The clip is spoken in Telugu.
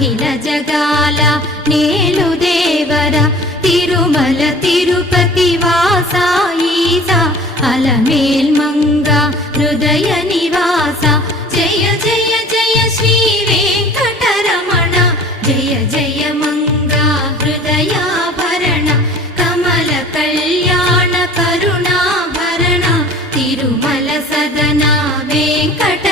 అఖిల జగాల నేలు దేవర తిరుమల తిరుపతి వాస ఈసా అలమేల్ మంగ హృదయ నివాస జయ జయ జయ శ్రీ వెంకటరమణ జయ జయ మంగ హృదయాభరణ కమల కళ్యాణ కరుణాభరణ తిరుమల సదన వెంకట